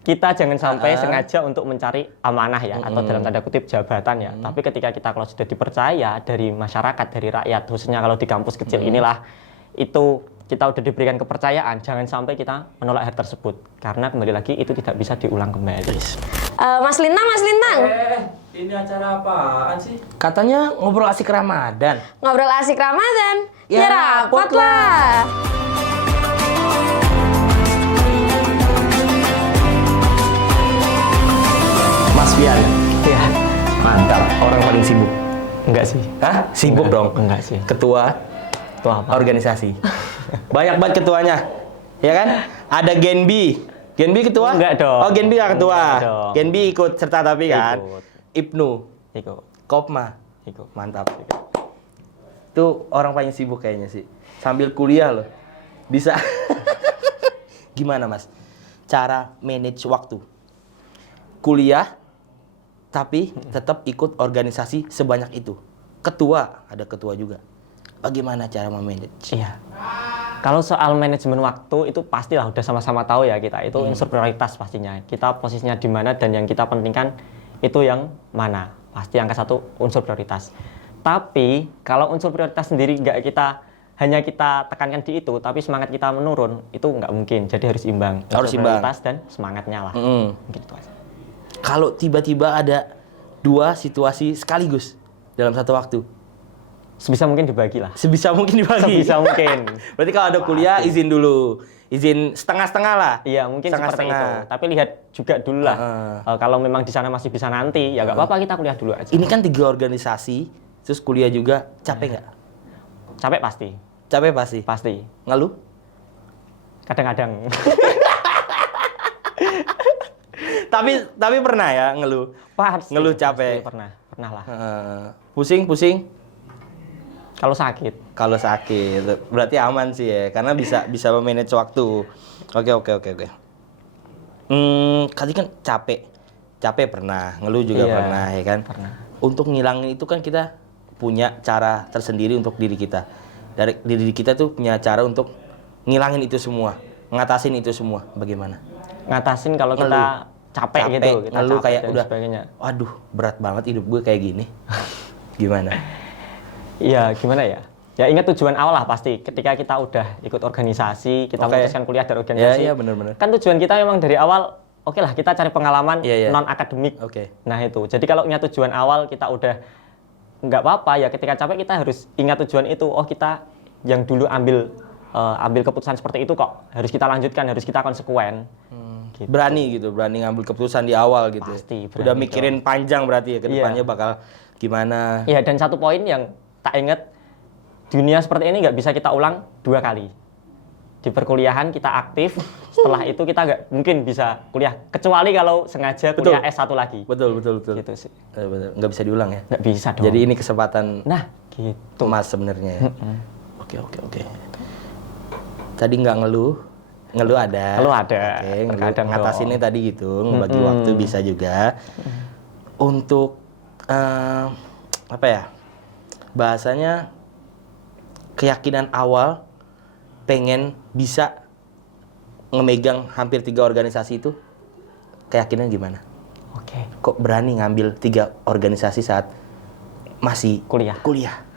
kita jangan sampai sengaja untuk mencari amanah ya, atau dalam tanda kutip jabatan ya. Tapi ketika kita kalau sudah dipercaya dari masyarakat, dari rakyat, khususnya kalau di kampus kecil inilah, itu kita udah diberikan kepercayaan, jangan sampai kita menolak hal tersebut. Karena kembali lagi itu tidak bisa diulang kembali. Mas Lintang. Ini acara apaan sih? Katanya ngobrol asik Ramadan. Ngobrol asik Ramadan. Ya, Rapot lah. Mas Fian. Ya, Mantap, orang paling sibuk. enggak sih. Hah? Sibuk dong? Enggak sih. Ketua Itu apa? organisasi. Banyak banget ketuanya. Ya kan? Ada Genbi. Genbi ketua? Enggak dong. Oh, Genbi nggak ketua. Enggak dong. Genbi ikut serta tapi kan? Ikut. Ibnu. Ikut. Kopma. Ikut. Mantap. Itu orang paling sibuk kayaknya sih. Sambil kuliah loh. Bisa. Gimana Mas? Cara manage waktu. Kuliah, tapi tetap ikut organisasi sebanyak itu. Ketua, ada ketua juga. Bagaimana cara memanage? Iya. Kalau soal manajemen waktu itu pastilah udah sama-sama tahu ya kita. Itu unsur prioritas pastinya. Kita posisinya di mana dan yang kita pentingkan itu yang mana. Pasti angka satu unsur prioritas. Tapi kalau unsur prioritas sendiri hanya kita tekankan di itu, tapi semangat kita menurun, itu nggak mungkin. Jadi harus imbang. Harus Unsur imbang. prioritas dan semangatnya lah. Mungkin itu aja. Kalau tiba-tiba ada dua situasi sekaligus dalam satu waktu, Sebisa mungkin dibagi lah. sebisa mungkin dibagi. Sebisa mungkin. Berarti kalau ada kuliah izin dulu, izin setengah-setengah lah. Iya, mungkin seperti itu. Tapi lihat juga dulu lah. Kalau memang di sana masih bisa nanti, ya nggak apa-apa kita kuliah dulu aja. Ini kan 3 organisasi, terus kuliah juga, capek nggak? Capek pasti. Capek pasti. Pasti. Ngeluh? Kadang-kadang. tapi pernah ya ngeluh? Pasti. Ngeluh capek. Pasti, pernah lah. Pusing? Kalau sakit. Kalau sakit, berarti aman sih ya, karena bisa memanage waktu. Oke. Tadi kan capek pernah, ngeluh juga Iya, pernah ya kan. pernah. Untuk ngilangin itu kan kita punya cara tersendiri untuk diri kita. Dari diri kita tuh punya cara untuk ngilangin itu semua, ngatasin itu semua. Bagaimana? Ngatasin kalau kita capek gitu, kita ngeluh capek kayak dan udah, sebagainya. waduh berat banget hidup gue kayak gini. Gimana? Iya, gimana ya? Ya ingat tujuan awal lah pasti. Ketika kita udah ikut organisasi, kita memutuskan kuliah dari organisasi. Iya, benar. Kan tujuan kita memang dari awal, oke lah kita cari pengalaman non akademik. Oke. Nah itu. Jadi kalau ingat tujuan awal kita udah nggak apa-apa ya. Ketika capek kita harus ingat tujuan itu. Oh kita yang dulu ambil keputusan seperti itu kok harus kita lanjutkan, harus kita konsekuen. Gitu. Berani ngambil keputusan di awal gitu. Pasti, udah berani mikirin panjang berarti ya ke depannya bakal gimana. Iya, dan satu poin yang tak ingat, dunia seperti ini nggak bisa kita ulang 2 kali. Di perkuliahan kita aktif, setelah itu kita nggak mungkin bisa kuliah, kecuali kalau sengaja kuliah S1 lagi. Betul. Gitu sih. Betul. Nggak bisa diulang ya? Nggak bisa dong. Jadi ini kesempatan gitu. emas sebenarnya ya. Oke. Tadi nggak ngeluh ada. Ngeluh ada. Oke, Terkadang ngatasinnya tadi gitu, ngebagi waktu bisa juga. Untuk apa ya? Bahasanya keyakinan awal pengen bisa ngemegang hampir 3 organisasi itu, keyakinan gimana? Oke. Kok berani ngambil 3 organisasi saat masih Kuliah.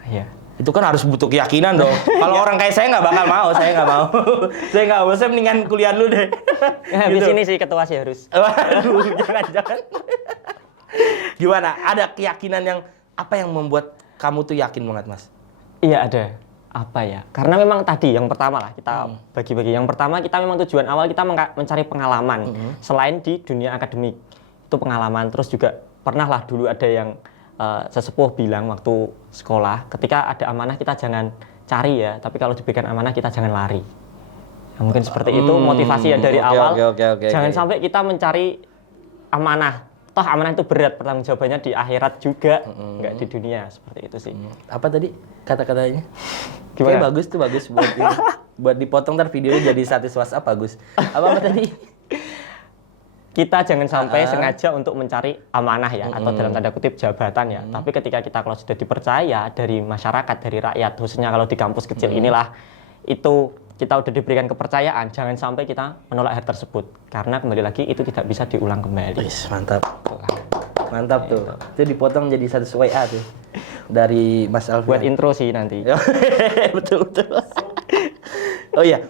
Iya. Itu kan harus butuh keyakinan dong. Kalau orang kayak saya nggak bakal mau, saya nggak mau. Saya mendingan kuliah dulu deh. Habis ini sih ketua sih harus. Waduh, jangan. Gimana? Ada keyakinan yang apa yang membuat kamu tuh yakin banget, Mas? Iya ada. Apa ya? Karena memang tadi yang pertama lah kita bagi-bagi. Yang pertama kita memang tujuan awal kita mencari pengalaman selain di dunia akademik. Itu pengalaman. Terus juga pernah lah dulu ada yang sesepuh bilang waktu sekolah, ketika ada amanah kita jangan cari ya, tapi kalau diberikan amanah kita jangan lari. Nah, mungkin seperti itu motivasi ya dari awal. Jangan sampai kita mencari amanah. Toh amanah itu berat, pertanggungjawabannya di akhirat juga, nggak di dunia, seperti itu sih. Apa tadi kata-katanya? Gimana? Kayak bagus buat buat dipotong ntar videonya jadi status WhatsApp bagus. Apa tadi? Kita jangan sampai sengaja untuk mencari amanah ya, atau dalam tanda kutip jabatan ya. Tapi ketika kita kalau sudah dipercaya dari masyarakat, dari rakyat, khususnya kalau di kampus kecil inilah, itu kita udah diberikan kepercayaan, jangan sampai kita menolak hal tersebut. Karena kembali lagi itu tidak bisa diulang kembali. Wis, mantap. Mantap tuh. Itu dipotong jadi satu WA tuh. Dari Mas Alfian. Buat intro sih nanti. betul. Oh iya,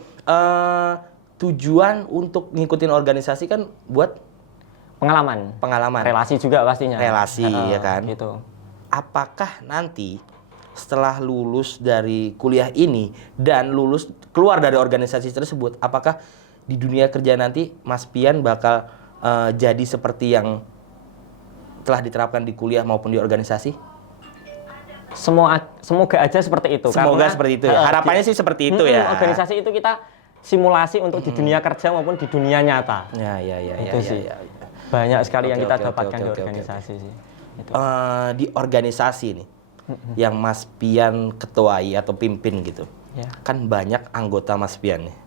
tujuan untuk ngikutin organisasi kan buat Pengalaman. Relasi juga pastinya. Relasi, ya kan? Gitu. Apakah nanti setelah lulus dari kuliah ini dan lulus keluar dari organisasi tersebut, apakah di dunia kerja nanti Mas Pian bakal jadi seperti yang telah diterapkan di kuliah maupun di organisasi? Semoga aja seperti itu. Semoga seperti itu ya. Harapannya sih seperti itu ya. Organisasi itu kita simulasi untuk di dunia kerja maupun di dunia nyata. Ya. Itu sih. Banyak sekali yang Oke, kita oke, dapatkan oke, di oke, organisasi sih. Itu. Di organisasi nih, yang Mas Pian ketuai atau pimpin gitu, Ya. kan banyak anggota Mas Pian nih,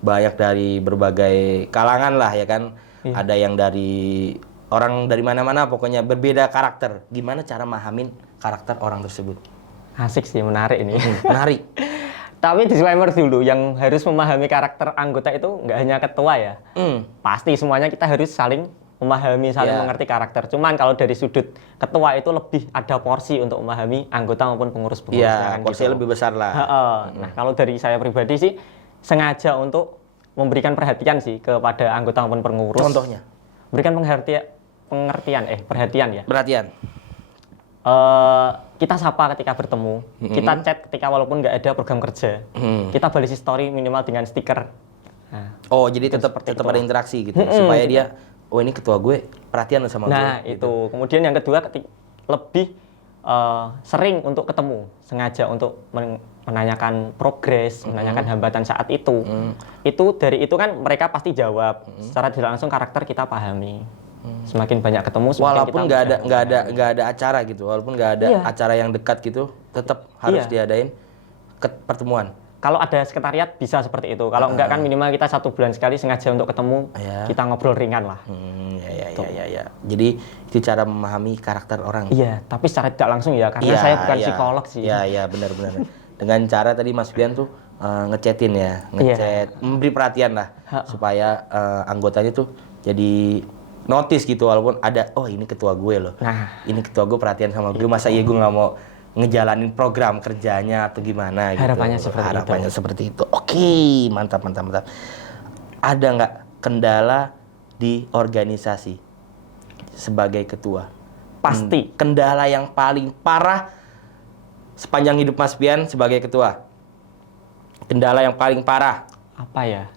banyak dari berbagai kalangan lah ya kan, ada yang dari orang dari mana-mana, pokoknya berbeda karakter. Gimana cara memahamin karakter orang tersebut? Asik sih, menarik ini. Menarik. Tapi disclaimer dulu, yang harus memahami karakter anggota itu nggak hanya ketua ya. Pasti semuanya kita harus saling memahami, saling mengerti karakter. Cuman kalau dari sudut ketua itu lebih ada porsi untuk memahami anggota maupun pengurus-pengurusnya. Iya, kan porsinya gitu. lebih besar lah. Nah, kalau dari saya pribadi sih sengaja untuk memberikan perhatian sih kepada anggota maupun pengurus. Contohnya? Berikan perhatian ya. Perhatian. Kita sapa ketika bertemu, kita chat ketika walaupun nggak ada program kerja, kita balisi story minimal dengan stiker. Nah, Oh, jadi tetap ada interaksi gitu, supaya dia, oh ini ketua gue, perhatian sama gue. nah gitu. itu. Kemudian yang kedua, lebih sering untuk ketemu, sengaja untuk menanyakan progres, menanyakan hambatan saat itu. Itu dari itu kan mereka pasti jawab. Secara tidak langsung karakter kita pahami. Semakin banyak ketemu, semakin Walaupun kita nggak ada acara gitu, walaupun nggak ada acara yang dekat gitu, tetap harus diadain pertemuan. Kalau ada sekretariat bisa seperti itu. Kalau enggak kan minimal kita 1 bulan sekali sengaja untuk ketemu, kita ngobrol ringan lah. Ya. Jadi itu cara memahami karakter orang. Iya, tapi secara tidak langsung ya, karena saya bukan psikolog sih. Iya, benar. Dengan cara tadi Mas Pian tuh ngechatin ya, memberi perhatian lah supaya anggotanya tuh jadi notice gitu, walaupun ada, oh ini ketua gue loh, ini ketua gue perhatian sama gue, masa iya gue nggak mau ngejalanin program kerjanya atau gimana gitu. Harapannya seperti itu. Oke, mantap. Ada nggak kendala di organisasi sebagai ketua? Pasti. Kendala yang paling parah sepanjang hidup Mas Pian sebagai ketua? Kendala yang paling parah? Apa ya?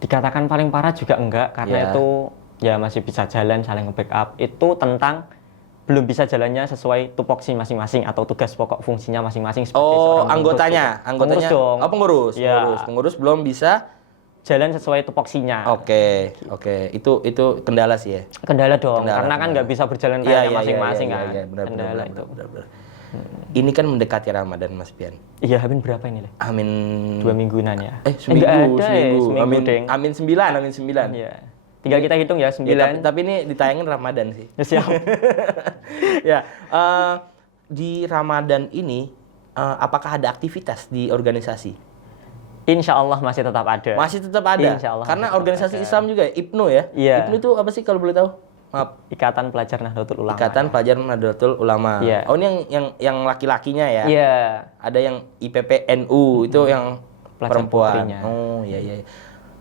Dikatakan paling parah juga enggak, karena itu ya masih bisa jalan, saling nge-backup. Itu tentang belum bisa jalannya sesuai tupoksi masing-masing atau tugas pokok fungsinya masing-masing sebagai seorang anggotanya. Pengurus dong. Oh, pengurus. Pengurus belum bisa jalan sesuai tupoksinya. Oke. Itu kendala sih ya. Kendala dong, karena kan nggak bisa berjalan kayak masing-masing kan. Benar, kendala itu. Benar. Ini kan mendekati Ramadan, Mas Pian. Iya, Amin berapa ini? Amin 2 mingguan ya. Seminggu. Seminggu, Deng. Amin 9. Iya. Tinggal kita hitung ya, 9. Ya, tapi ini ditayangin Ramadan sih. Ya, siap. Ya, di Ramadan ini apakah ada aktivitas di organisasi? Insya Allah masih tetap ada. Masih tetap ada. Insya Allah Karena masih organisasi tetap ada. Islam juga, IPNU ya. Iya. IPNU itu apa sih kalau boleh tahu? Maaf. Ikatan Pelajar Nahdlatul Ulama. Ikatan Pelajar Nahdlatul Ulama. Iya. Oh, ini yang laki-lakinya ya? Iya. Ada yang IPPNU itu yang Pelajar perempuan. putrinya. Oh, iya.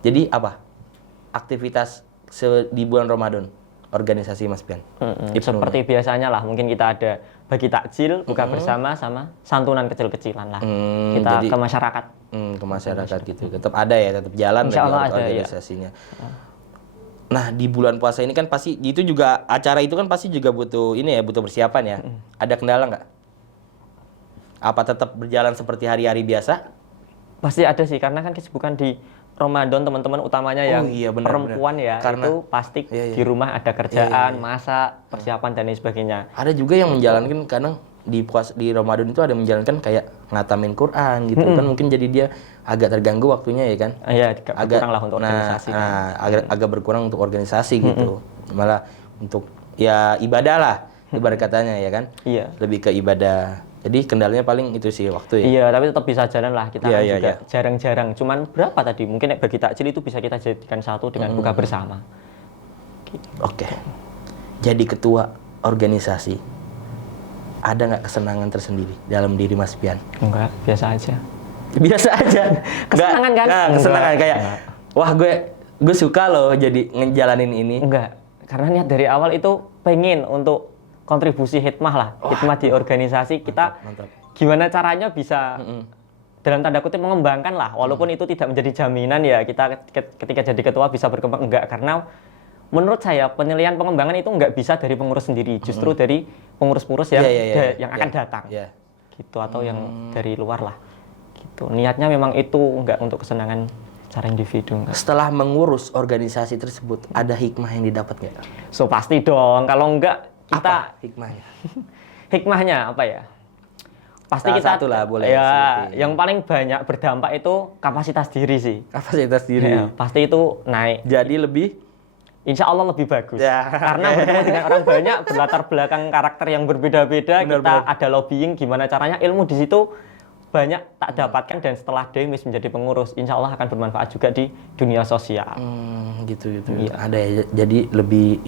Jadi apa? Aktivitas di bulan Ramadan organisasi Mas Pian. Seperti biasanya lah, mungkin kita ada bagi takjil, buka bersama, sama santunan kecil-kecilan lah. Kita ke masyarakat. Ke masyarakat gitu. Tetap ada ya, tetap jalan Insya Allah dari ada, organisasinya. Nah, di bulan puasa ini kan pasti itu juga acara itu kan pasti juga butuh ini ya, butuh persiapan ya. Ada kendala nggak? Apa tetap berjalan seperti hari-hari biasa? Pasti ada sih, karena kan kesibukan di Ramadan teman-teman utamanya yang perempuan ya, karena itu pasti di rumah ada kerjaan, masak, persiapan dan lain sebagainya. Ada juga yang menjalankan kadang di Ramadan itu ada menjalankan kayak ngatamin Quran gitu kan, mungkin jadi dia agak terganggu waktunya ya kan. Iya, berkurang lah untuk organisasi. Agak berkurang untuk organisasi gitu. Malah untuk ya ibadah lah ibarat katanya ya kan. Iya. Lebih ke ibadah. Jadi kendalanya paling itu sih waktu ya. Iya, tapi tetap bisa jalan lah. Kita Iya, kan iya, juga iya. jarang-jarang. Cuman berapa tadi? Mungkin bagi takjil itu bisa kita jadikan satu dengan buka bersama. Oke. Jadi ketua organisasi, ada nggak kesenangan tersendiri dalam diri Mas Pian? Enggak, biasa aja. Biasa aja. Kesenangan kan? Nah, kesenangan Enggak. kayak, wah gue suka loh jadi ngejalanin ini. Enggak, karena niat dari awal itu pengen untuk kontribusi hikmah lah. Hikmah di organisasi kita Mantap. gimana caranya bisa dalam tanda kutip mengembangkan lah. Walaupun itu tidak menjadi jaminan ya kita ketika jadi ketua bisa berkembang. Enggak, karena menurut saya penilaian pengembangan itu nggak bisa dari pengurus sendiri, justru dari pengurus-pengurus yang yang akan datang, gitu, atau yang dari luar lah, gitu. Niatnya memang itu nggak untuk kesenangan secara individu. Enggak. Setelah mengurus organisasi tersebut, ada hikmah yang didapat nggak? So pasti dong, kalau enggak kita Apa hikmahnya? hikmahnya apa ya? Pasti Salah kita satu lah, boleh ya, sebutin. yang paling banyak berdampak itu kapasitas diri sih. Kapasitas diri. Ya, pasti itu naik. Jadi lebih Insya Allah lebih bagus. Ya. Karena bertemu dengan orang banyak, berlatar belakang karakter yang berbeda-beda, Benar, kita benar. ada lobbying, gimana caranya ilmu di situ banyak tak dapatkan, dan setelah Demis menjadi pengurus, insya Allah akan bermanfaat juga di dunia sosial. gitu. Iya. Ada ya. Jadi lebih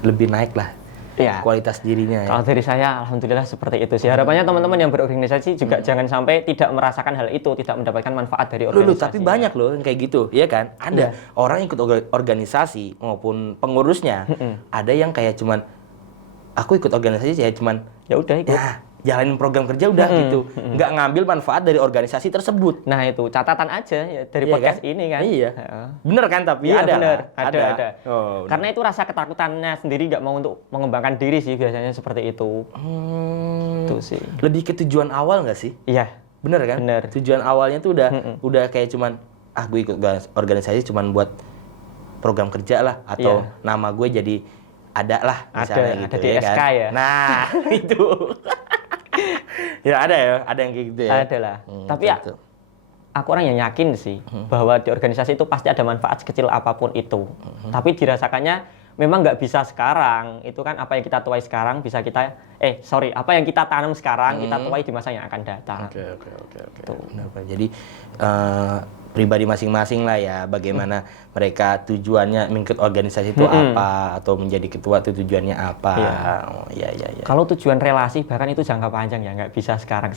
lebih naik lah Iya. kualitas dirinya ya. Kalau dari saya, alhamdulillah seperti itu sih. Harapannya teman-teman yang berorganisasi juga jangan sampai tidak merasakan hal itu, tidak mendapatkan manfaat dari Loh, organisasi. tapi banyak loh yang kayak gitu, ya kan? Ada orang ikut organisasi maupun pengurusnya, ada yang kayak cuman aku ikut organisasi ya cuman Ya udah ikut. ya jalanin program kerja udah gitu, nggak ngambil manfaat dari organisasi tersebut. Nah itu catatan aja ya, dari Iya podcast kan? ini kan. Iya. Heeh. Bener kan? Tapi Iya, ada bener. lah. Ada. Oh, Karena itu rasa ketakutannya sendiri nggak mau untuk mengembangkan diri sih, biasanya seperti itu. Itu sih. Lebih ke tujuan awal nggak sih? Iya. Bener kan? Bener. Tujuan awalnya tuh udah kayak cuman gue ikut organisasi cuman buat program kerja lah, atau Iya. nama gue jadi ada lah misalnya gitu ada di ya SK kan? ya. Nah itu ya ada yang kayak gitu ya. Ada lah. Tapi ya betul. aku orang yang yakin sih bahwa di organisasi itu pasti ada manfaat sekecil apapun itu. Tapi dirasakannya memang nggak bisa sekarang. Itu kan apa yang kita tuai sekarang bisa kita apa yang kita tanam sekarang kita tuai di masa yang akan datang. Oke. Benar, Pak. Jadi pribadi masing-masing lah ya, bagaimana mereka tujuannya mengikut organisasi itu apa, atau menjadi ketua itu tujuannya apa. Iya. Oh, iya. Kalau tujuan relasi bahkan itu jangka panjang ya, nggak bisa sekarang.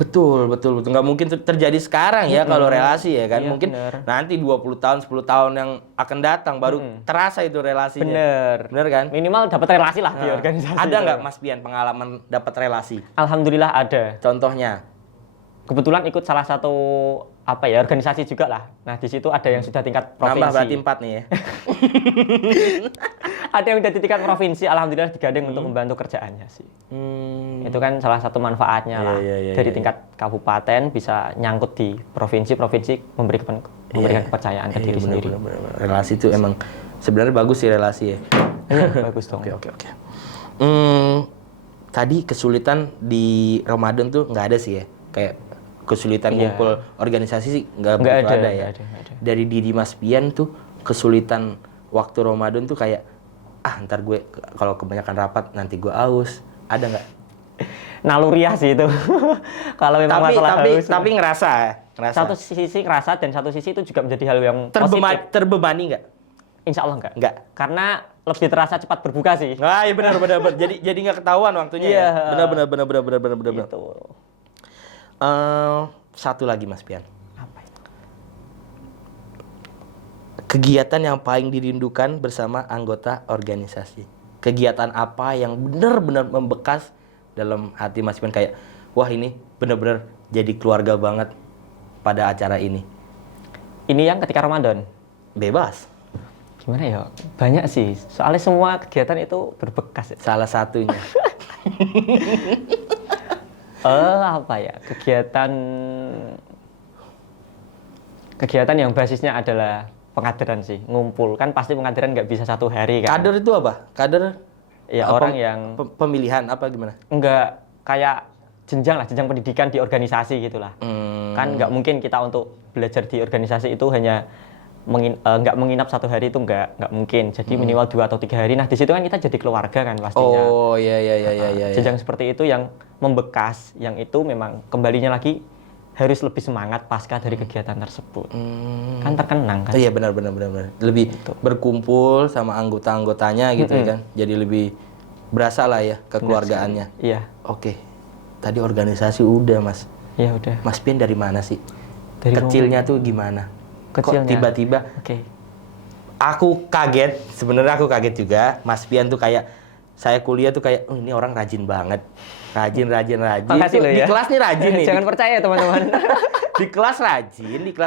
Betul. Nggak mungkin terjadi sekarang ya kalau relasi ya kan. Iya, Mungkin bener. nanti 20 tahun, 10 tahun yang akan datang baru terasa itu relasinya. Bener kan? Minimal dapat relasi lah di Nah, organisasi. ada nggak Mas Pian pengalaman dapat relasi? Alhamdulillah ada. Contohnya? Kebetulan ikut salah satu organisasi juga lah. Nah di situ ada yang sudah tingkat provinsi. Nambah berarti 4 nih ya. Ada yang udah di tingkat provinsi, alhamdulillah digandeng untuk membantu kerjaannya sih. Itu kan salah satu manfaatnya lah. Iya, Dari tingkat kabupaten bisa nyangkut di provinsi memberikan kepercayaan ke diri sendiri. Bener. Relasi itu emang sebenarnya bagus sih relasi ya. Iya, bagus dong. Oke. Tadi kesulitan di Ramadan tuh nggak ada sih ya, kayak kesulitan ngumpul organisasi sih nggak begitu ada ya. Nggak ada. Dari diri Mas Pian tuh kesulitan waktu Ramadan tuh kayak ntar gue kalau kebanyakan rapat nanti gue aus, ada nggak? Naluriah sih itu. Kalau memang masalah haus. Tapi ngerasa. Satu sisi ngerasa dan satu sisi itu juga menjadi hal yang positif. Terbebani nggak? Insya Allah enggak. Nggak. Karena lebih terasa cepat berbuka sih. Iya benar. Jadi nggak ketahuan waktunya. Iya. Ya? Benar. Gitu. Satu lagi Mas Pian. Apa itu? Kegiatan yang paling dirindukan bersama anggota organisasi. Kegiatan apa yang benar-benar membekas dalam hati Mas Pian, kayak wah ini benar-benar jadi keluarga banget pada acara ini. Ini yang ketika Ramadan. Bebas. Gimana ya? Banyak sih. Soalnya semua kegiatan itu berbekas. Salah satunya. Kegiatan yang basisnya adalah pengadilan sih, ngumpul. Kan pasti pengadilan nggak bisa satu hari kan. Kader itu apa? Kader Ya orang yang pemilihan apa gimana? nggak kayak jenjang pendidikan di organisasi gitulah. Kan nggak mungkin kita untuk belajar di organisasi itu hanya nggak menginap 1 hari itu nggak mungkin. Jadi minimal 2 atau 3 hari. Nah di situ kan kita jadi keluarga kan pastinya. Oh iya. Jenjang seperti itu yang membekas, yang itu memang kembalinya lagi harus lebih semangat pasca dari kegiatan tersebut. Kan terkenang kan. Iya benar. Lebih berkumpul sama anggota-anggotanya gitu ya kan. Jadi lebih berasa lah ya kekeluargaannya. Iya. Oke. Tadi organisasi udah Mas. Iya udah. Mas Pian dari mana sih? Dari Kecilnya tuh gimana? Kecilnya. Kok tiba-tiba Oke. aku kaget, sebenarnya aku kaget juga. Mas Pian tuh kayak saya kuliah tuh kayak, oh ini orang rajin banget. Rajin. Makasih loh Di ya. kelas nih rajin nih. Jangan percaya teman-teman. Di kelas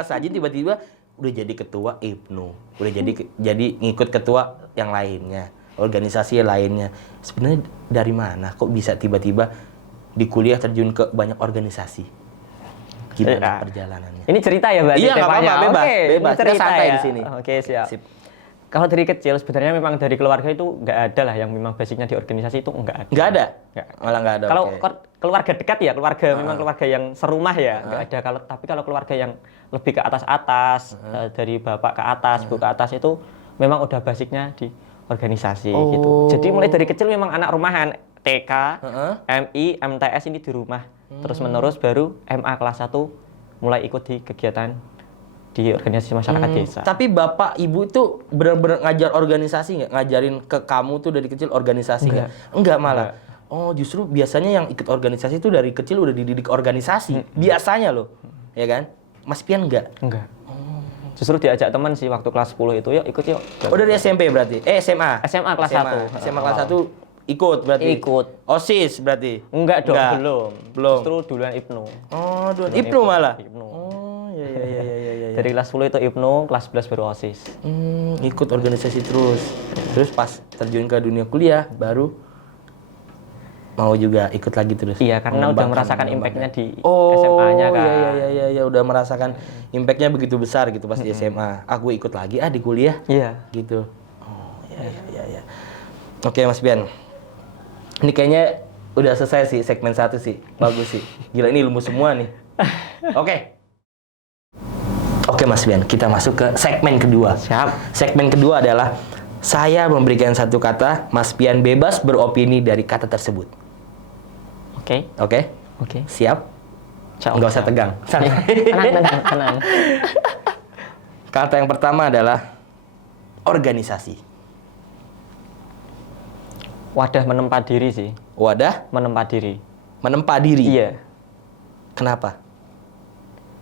rajin tiba-tiba udah jadi ketua IPNU. Udah jadi ngikut ketua yang lainnya, organisasi lainnya. Sebenarnya dari mana kok bisa tiba-tiba di kuliah terjun ke banyak organisasi? Gimana perjalanannya? Ini cerita ya, Mbak? Iya, nggak apa-apa, bebas. Oke, Bebas. ini cerita Kita santai ya. di sini. Oke, siap. Sip. Kalau dari kecil sebenarnya memang dari keluarga itu nggak ada lah yang memang basicnya di organisasi itu nggak ada. Nggak ada? Nggak. Malah nggak ada. Kalau oke. keluarga dekat ya, memang keluarga yang serumah ya, nggak ada. Tapi kalau keluarga yang lebih ke atas, dari bapak ke atas, ibu ke atas itu memang udah basicnya di organisasi gitu. Jadi mulai dari kecil memang anak rumahan, TK, MI, MTS ini di rumah. Terus menerus baru MA kelas 1 mulai ikut di kegiatan di organisasi masyarakat desa. Tapi bapak ibu itu benar-benar ngajar organisasi nggak? Ngajarin ke kamu tuh dari kecil organisasi nggak? Enggak malah. Oh justru biasanya yang ikut organisasi itu dari kecil udah dididik organisasi. Biasanya loh, ya kan? Mas Pian nggak? Enggak. Justru diajak teman sih waktu kelas 10 itu, yuk ikut yuk. Oh dari SMP berarti? SMA? SMA kelas 1. SMA kelas 1 ikut berarti? Ikut. OSIS berarti? Enggak dong, Enggak. belum. Justru duluan IPNU. Oh duluan IPNU malah? IPNU. Oh iya. Dari kelas 10 itu IPNU, kelas 11 baru OSIS. Ikut organisasi terus. Terus pas terjun ke dunia kuliah baru mau juga ikut lagi terus. Iya, karena udah merasakan impact-nya di Oh, SMA-nya kan. Iya, udah merasakan impact-nya begitu besar gitu pas di SMA. Aku ikut lagi di kuliah. Iya. Gitu. Oh, iya. Oke, Mas Bian. Ini kayaknya udah selesai sih segmen 1 sih. Bagus sih. Gila ini ilmu semua nih. Oke, Mas Bian, kita masuk ke segmen kedua. Siap. Segmen kedua adalah saya memberikan satu kata, Mas Pian bebas beropini dari kata tersebut. Oke. Oke? Siap? Ciao. Nggak usah tegang. Tenang. Kata yang pertama adalah organisasi. Wadah menempa diri sih. Wadah Menempa diri. menempa diri. Iya. Kenapa?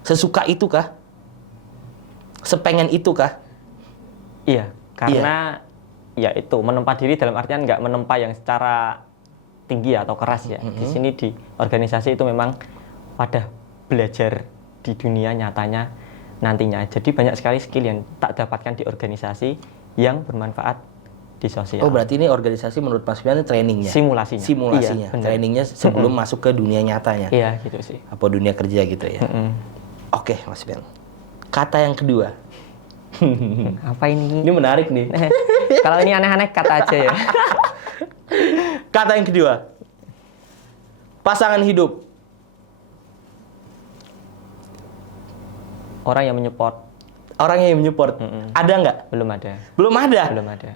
Sesuka itu kah? Sepengen itu kah? Iya, karena ya itu menempa diri dalam artian nggak menempa yang secara tinggi atau keras ya. Di sini di organisasi itu memang wadah belajar di dunia nyatanya nantinya. Jadi banyak sekali skill yang tak dapatkan di organisasi yang bermanfaat di sosial. Oh, berarti ini organisasi menurut Mas Pian ini trainingnya? Simulasinya. Iya, benar. trainingnya sebelum masuk ke dunia nyatanya? Iya, gitu sih. Apa dunia kerja gitu ya? Oke, Mas Pian. Kata yang kedua. Apa ini? Ini menarik nih. Kalau ini aneh-aneh kata aja ya. Kata yang kedua. Pasangan hidup. Orang yang menyupport. Orang yang menyupport. Ada nggak? Belum ada. Belum ada? Belum ada.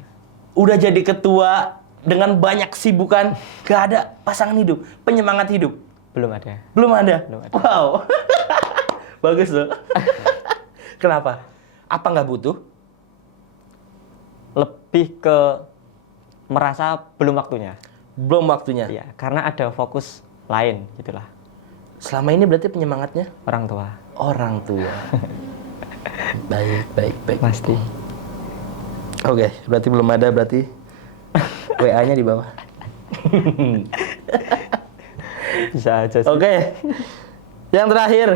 Udah jadi ketua dengan banyak kesibukan, gak ada pasangan hidup, penyemangat hidup. Belum ada. Belum ada? Belum ada. Wow. Bagus loh. Kenapa? Apa nggak butuh? Lebih ke merasa belum waktunya. Belum waktunya. Iya, karena ada fokus lain gitulah. Selama ini berarti penyemangatnya Orang tua. orang tua. Baik. Pasti. Oke, berarti belum ada berarti WA-nya di bawah. Bisa aja sih. Oke. Yang terakhir.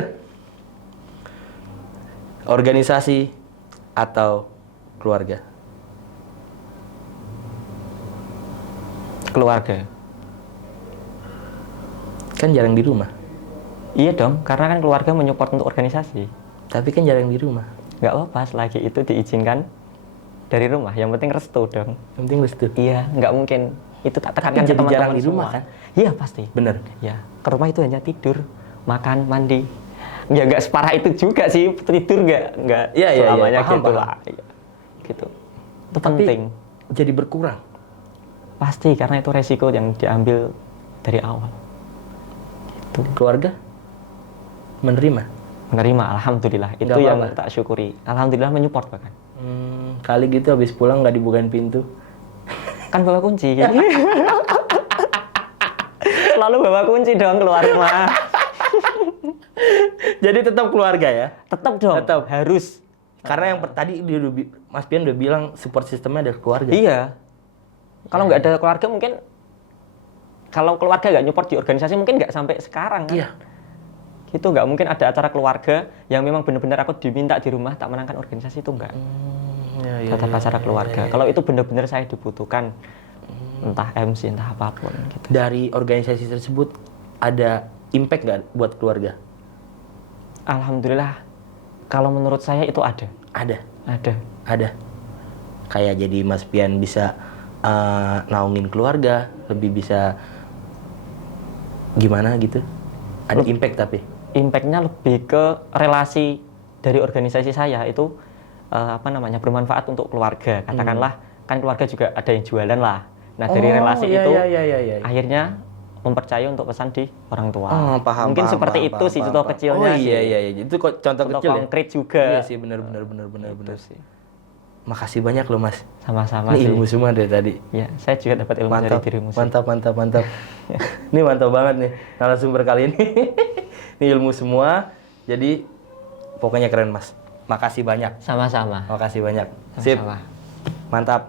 Organisasi atau keluarga? Keluarga. Kan jarang di rumah. Iya dong, karena kan keluarga menyupport untuk organisasi. Tapi kan jarang di rumah. Nggak apa-apa, selagi itu diizinkan dari rumah. Yang penting restu dong. Yang penting restu. Iya, nggak mungkin. Itu tak tekankan Tapi ke jadi teman-teman jarang di semua. rumah kan? Iya pasti. Bener. Ya, ke rumah itu hanya tidur, makan, mandi. Ya nggak separah itu juga sih, tidur nggak Iya, iya, selamanya paham, gitu paham. lah. Iya. Gitu. Itu Tapi penting. jadi berkurang. Pasti karena itu resiko yang diambil dari awal. Keluarga menerima. Menerima, alhamdulillah. Itu Nggak yang apa-apa. tak syukuri. Alhamdulillah menyupport bahkan. Kali gitu habis pulang nggak dibukain pintu. Kan bawa kunci. Selalu bawa kunci dong keluar rumah. Jadi tetap keluarga ya. Tetap dong. Tetap. Harus. Karena yang tadi Mas Pian udah bilang support sistemnya ada keluarga. Iya. Kalau nggak ada keluarga mungkin kalau keluarga nggak nyupport di organisasi mungkin nggak sampai sekarang kan. Iya. Gitu nggak mungkin ada acara keluarga yang memang benar-benar aku diminta di rumah tak menangkan organisasi itu enggak. Iya, Tetap acara keluarga. Kalau itu benar-benar saya dibutuhkan entah MC entah apapun gitu. Dari organisasi tersebut ada impact nggak buat keluarga? Alhamdulillah kalau menurut saya itu ada. Ada. Ada. Kayak jadi Mas Pian bisa naungin keluarga, lebih bisa gimana gitu. Ada impact tapi. Impactnya lebih ke relasi dari organisasi saya itu bermanfaat untuk keluarga. Katakanlah kan keluarga juga ada yang jualan lah. Nah dari relasi itu akhirnya mempercayai untuk pesan di orang tua. Oh, paham. Mungkin seperti itu sih contoh kecilnya Oh sih. iya. Itu kok contoh kecil ya. Konkret juga. Iya sih benar. Sih. Makasih banyak loh Mas. Sama-sama Ini sih. ilmu semua dari tadi. Ya, saya juga dapat ilmu dari dirimu sih. Mantap. Ini mantap banget nih narasumber kali ini. Ini ilmu semua. Jadi pokoknya keren Mas. Makasih banyak. Sama-sama. Makasih banyak. Sip. Sama-sama. Mantap.